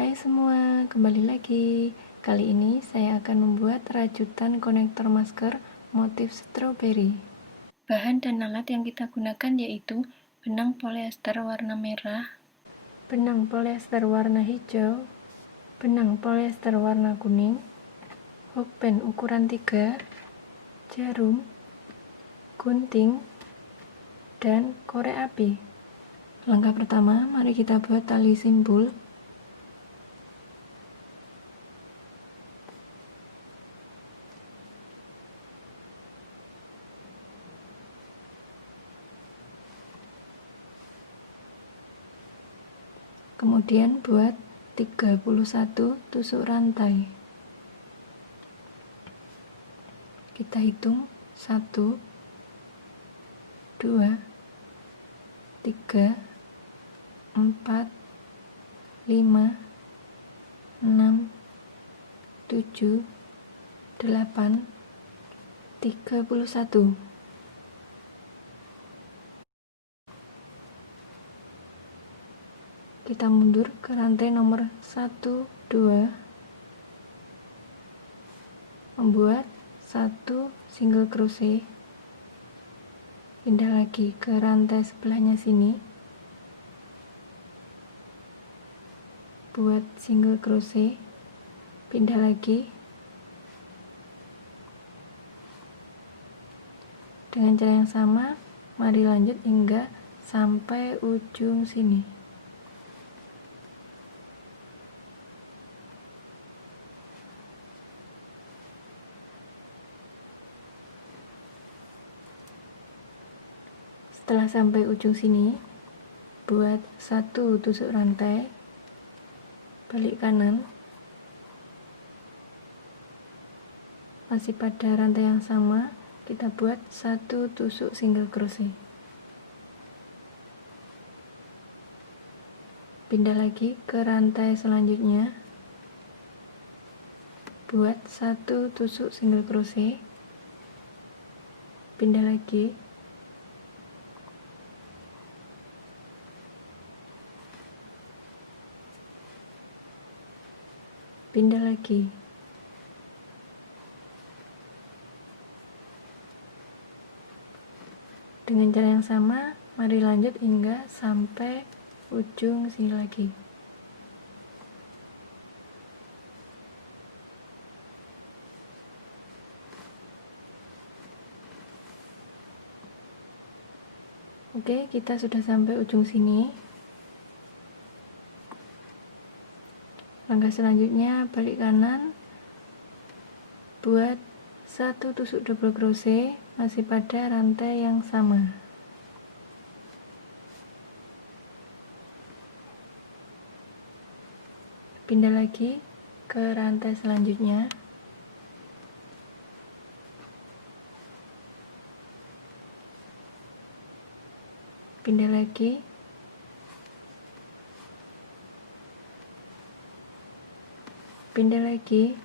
Hai semua, kembali lagi. Kali ini saya akan membuat rajutan konektor masker motif stroberi. Bahan dan alat yang kita gunakan yaitu benang polyester warna merah, benang polyester warna hijau, benang polyester warna kuning, hookpen ukuran 3, jarum, gunting, dan korek api. Langkah pertama, mari kita buat tali simpul. Kemudian buat 31 tusuk rantai. Kita hitung 1, 2, 3, 4, 5, 6, 7, 8, 31. Kita mundur ke rantai nomor 1, 2, membuat 1 single crochet, pindah lagi ke rantai sebelahnya sini, buat single crochet, pindah lagi. Dengan cara yang sama, mari lanjut hingga sampai ujung sini. Setelah sampai ujung sini, buat 1 tusuk rantai, balik kanan, masih pada rantai yang sama, kita buat 1 tusuk single crochet, pindah lagi ke rantai selanjutnya, buat 1 tusuk single crochet, pindah lagi, pindah lagi. Dengan cara yang sama, mari lanjut hingga sampai ujung sini lagi. Oke, kita sudah sampai ujung sini. Langkah selanjutnya, balik kanan, buat 1 tusuk double crochet, masih pada rantai yang sama. Pindah lagi ke rantai selanjutnya. Pindah lagi. Pindah lagi.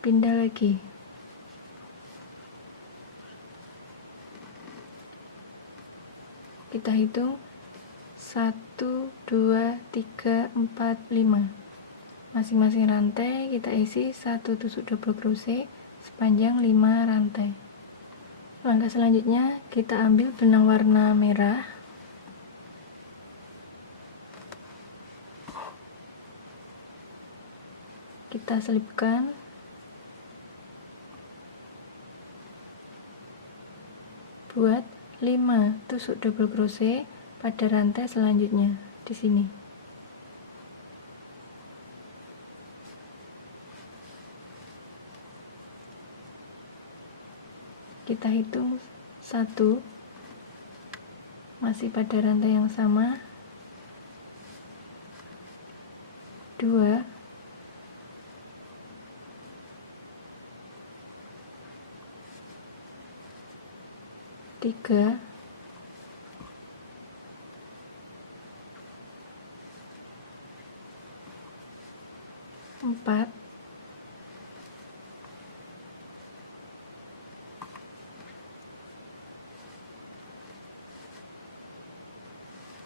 Pindah lagi. Kita hitung 1, 2, 3, 4, 5. Masing-masing rantai kita isi 1 tusuk double crochet sepanjang 5 rantai. Langkah selanjutnya kita ambil benang warna merah. Kita selipkan. Buat 5 tusuk double crochet pada rantai selanjutnya di sini. Kita hitung 1, masih pada rantai yang sama, 2, 3, 4,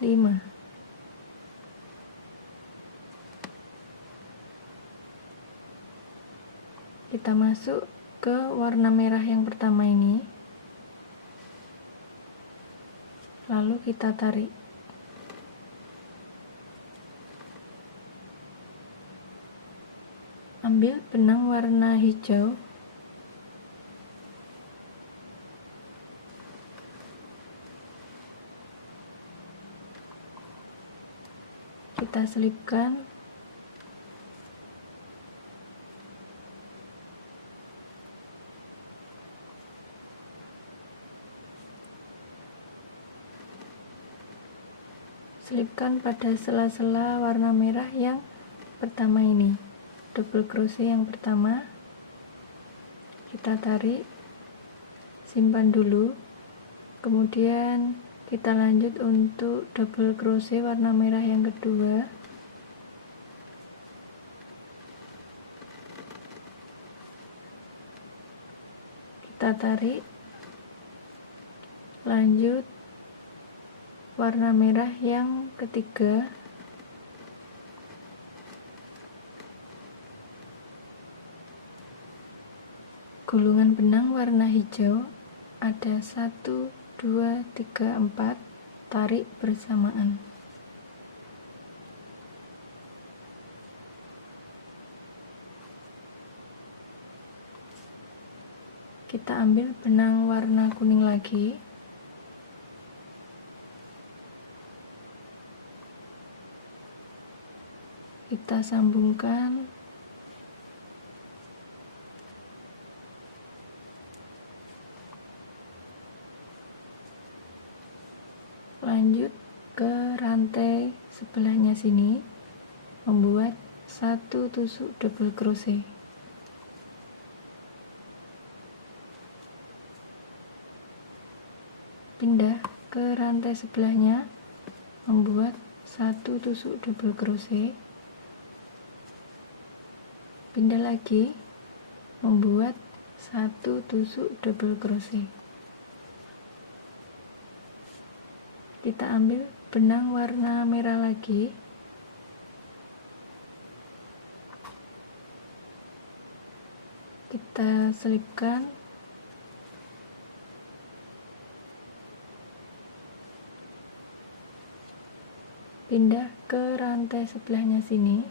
5, 5. Kita masuk ke warna merah yang pertama ini, lalu kita tarik. Ambil benang warna hijau, kita selipkan. Selipkan pada sela-sela warna merah yang pertama ini. Double crochet yang pertama, kita tarik, simpan dulu, kemudian kita lanjut untuk double crochet warna merah yang kedua. Kita tarik, lanjut warna merah yang ketiga, gulungan benang warna hijau ada 1, 2, 3, 4, tarik bersamaan. Kita ambil benang warna kuning lagi, kita sambungkan, lanjut ke rantai sebelahnya sini, membuat 1 tusuk double crochet. Pindah ke rantai sebelahnya, membuat 1 tusuk double crochet. Pindah lagi, membuat 1 tusuk double crochet. Kita ambil benang warna merah lagi, kita selipkan, pindah ke rantai sebelahnya sini,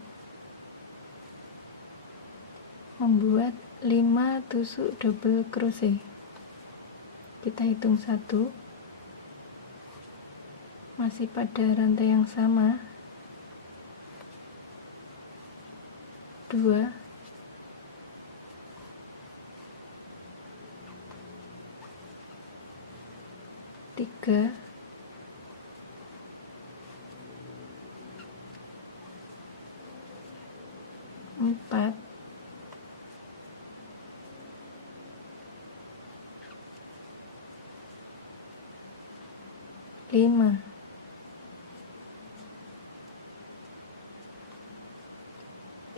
membuat 5 tusuk double crochet. Kita hitung 1, masih pada rantai yang sama, 2, 3, 4, 5.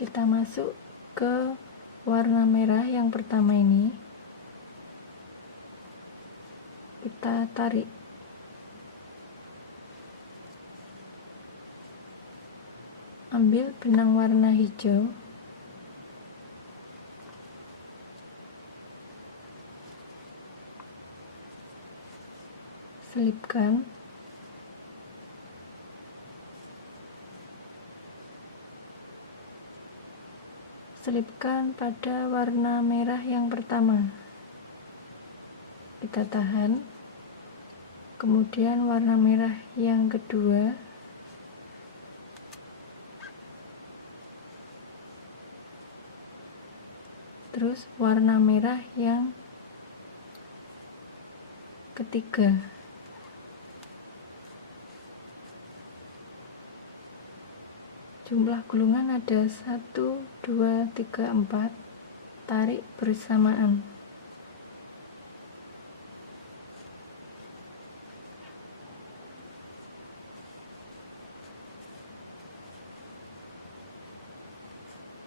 Kita masuk ke warna merah yang pertama ini, kita tarik. Ambil benang warna hijau, selipkan, selipkan pada warna merah yang pertama. Kita tahan, kemudian warna merah yang kedua, terus warna merah yang ketiga. Jumlah gulungan ada 1, 2, 3, 4, tarik bersamaan.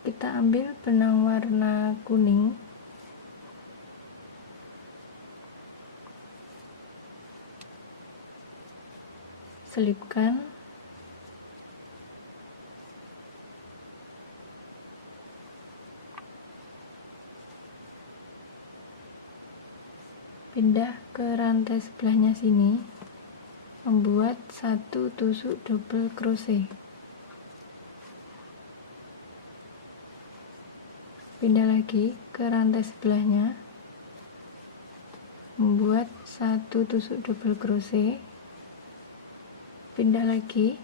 Kita ambil benang warna kuning, selipkan, pindah ke rantai sebelahnya sini, membuat 1 tusuk double crochet, pindah lagi ke rantai sebelahnya, membuat 1 tusuk double crochet, pindah lagi,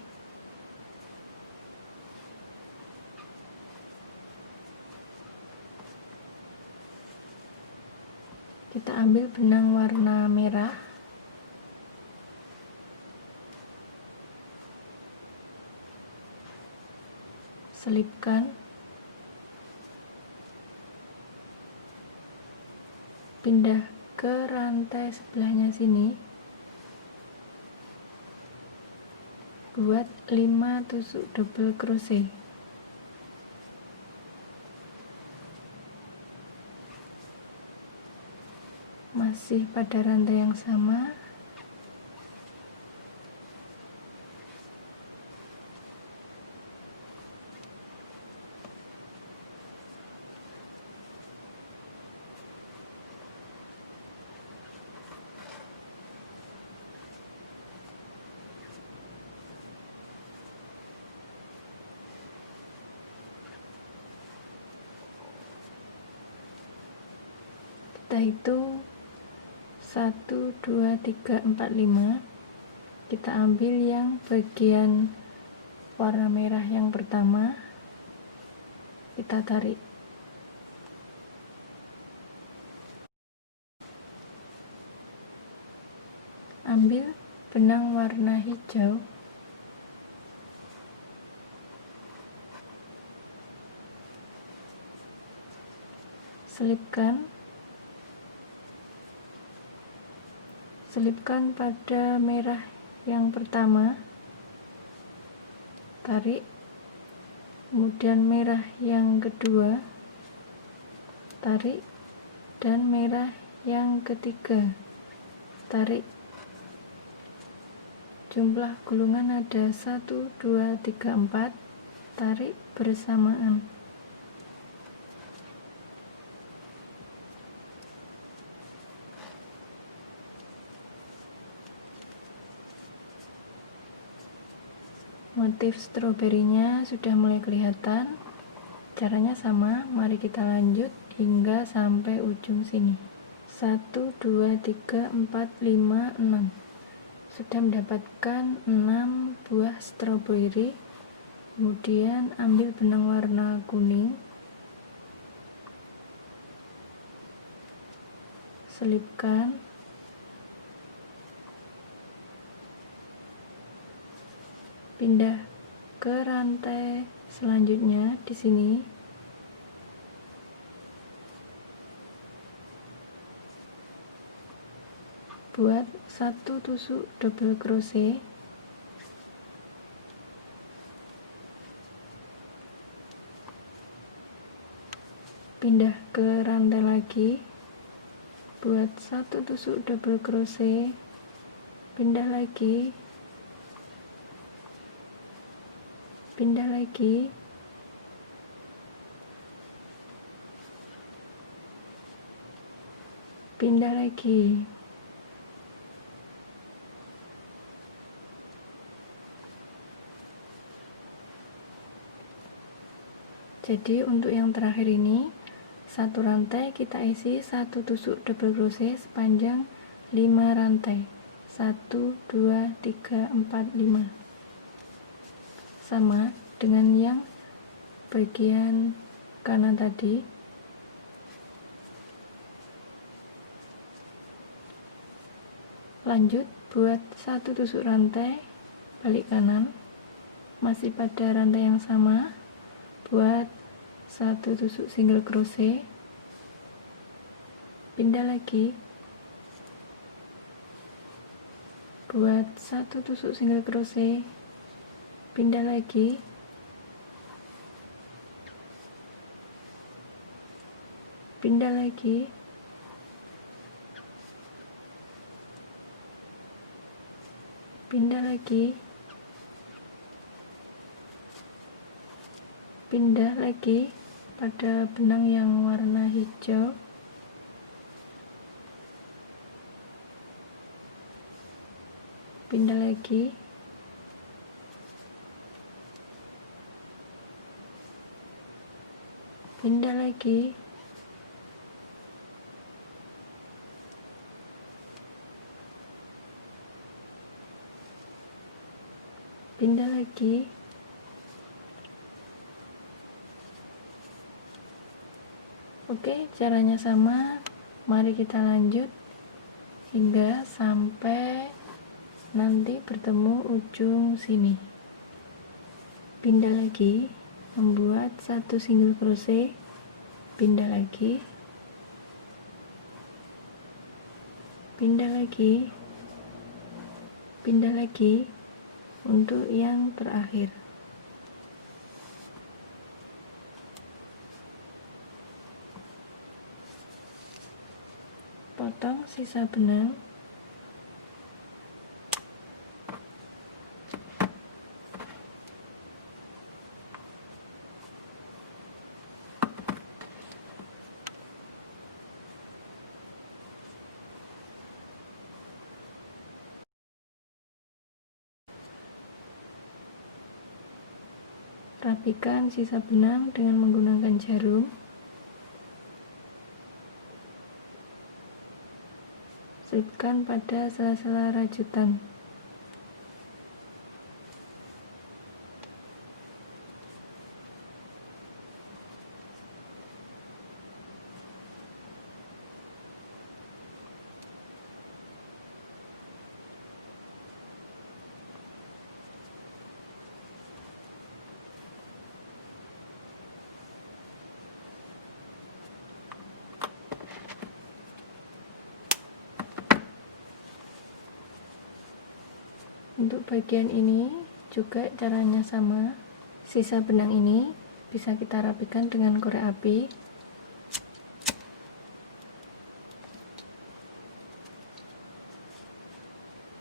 kita ambil benang warna merah, selipkan, pindah ke rantai sebelahnya sini, buat 5 tusuk double crochet, masih pada rantai yang sama, kita hitung 1, 2, 3, 4, 5. Kita ambil yang bagian warna merah yang pertama, kita tarik, ambil benang warna hijau, selipkan pada merah yang pertama, tarik, kemudian merah yang kedua, tarik, dan merah yang ketiga, tarik. Jumlah gulungan ada 1, 2, 3, 4, tarik bersamaan. Motif stroberinya sudah mulai kelihatan. Caranya sama, mari kita lanjut hingga sampai ujung sini. 1, 2, 3, 4, 5, 6. Sudah mendapatkan 6 buah stroberi. Kemudian ambil benang warna kuning, selipkan, pindah ke rantai selanjutnya di sini, buat 1 tusuk double crochet, pindah ke rantai lagi, buat 1 tusuk double crochet, pindah lagi, pindah lagi, pindah lagi. Jadi untuk yang terakhir ini, satu rantai kita isi 1 tusuk double crochet sepanjang 5 rantai. 1, 2, 3, 4, 5. Sama dengan yang bagian kanan tadi. Lanjut buat 1 tusuk rantai balik kanan, masih pada rantai yang sama, buat 1 tusuk single crochet, pindah lagi, buat 1 tusuk single crochet, pindah lagi, pindah lagi, pindah lagi, Pindah lagi pada benang yang warna hijau. Pindah lagi. Pindah lagi. Pindah lagi. Oke, caranya sama. Mari kita lanjut hingga sampai nanti bertemu ujung sini. Pindah lagi, membuat 1 single crochet. Pindah lagi. Pindah lagi. Pindah lagi untuk yang terakhir. Potong sisa benang. Rapikan sisa benang dengan menggunakan jarum. Selipkan pada sela-sela rajutan. Untuk bagian ini juga caranya sama. Sisa benang ini bisa kita rapikan dengan korek api.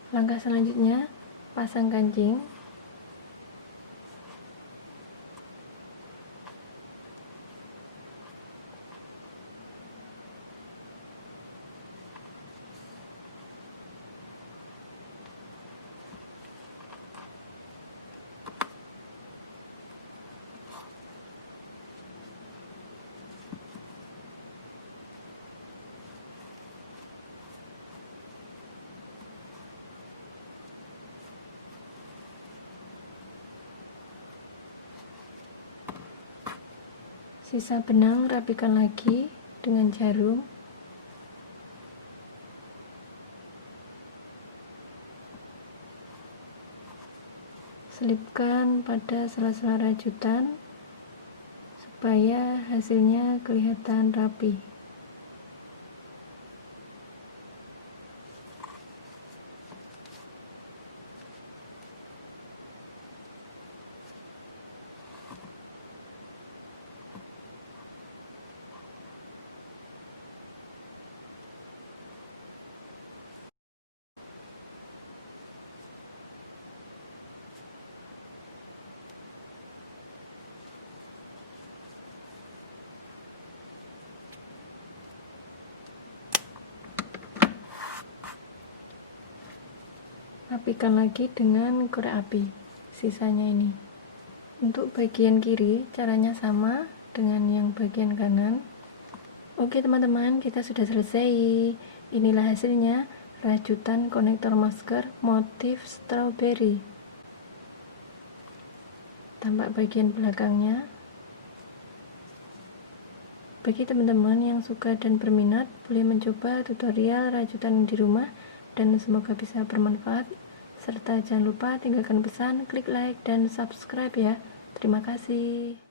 Langkah selanjutnya, pasang kancing. Sisa benang rapikan lagi dengan jarum. Selipkan pada sela-sela rajutan supaya hasilnya kelihatan rapi. Rapikan lagi dengan korek api sisanya ini. Untuk bagian kiri caranya sama dengan yang bagian kanan. Oke teman-teman, kita sudah selesai. Inilah hasilnya, rajutan konektor masker motif strawberry. Tampak bagian belakangnya. Bagi teman-teman yang suka dan berminat, boleh mencoba tutorial rajutan di rumah, dan semoga bisa bermanfaat. Serta jangan lupa tinggalkan pesan, klik like, dan subscribe ya. Terima kasih.